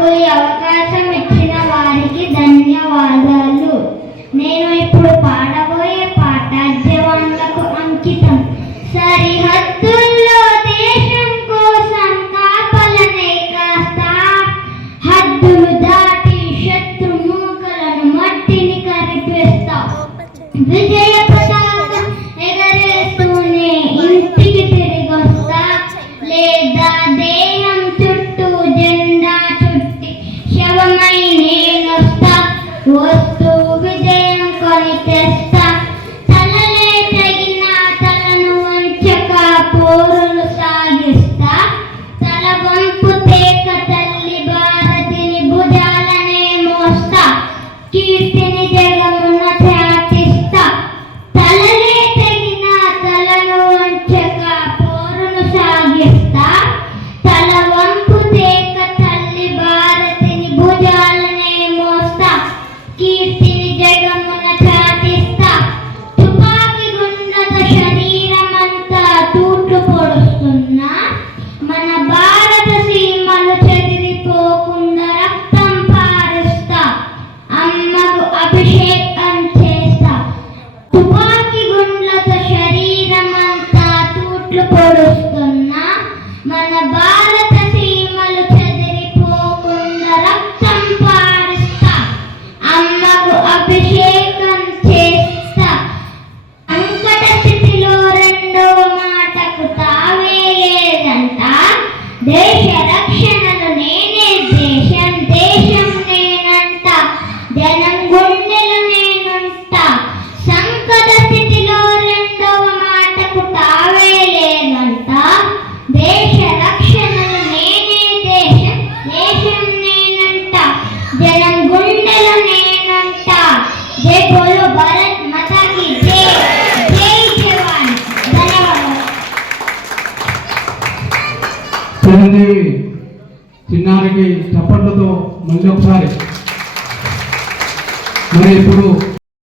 నాకు ఈ అవకాశం ఇచ్చిన వారికి ధన్యవాదాలు. నేను ఇప్పుడు పాడబోయే పాట జవాన్లకు అంకితం. సరిహద్దుల్లో దేశం కోసం కాపలనే కాస్త హద్దులు దాటి శత్రుమూకలను మట్టిని కనిపిస్తా విజయ വസ്തു വിജയം കൊണിറ്റസ് పొడుస్తున్న మన బా చిరంజీవి చిన్నారికి చప్పట్లతో మళ్ళీ ఒకసారి. మరి ఇప్పుడు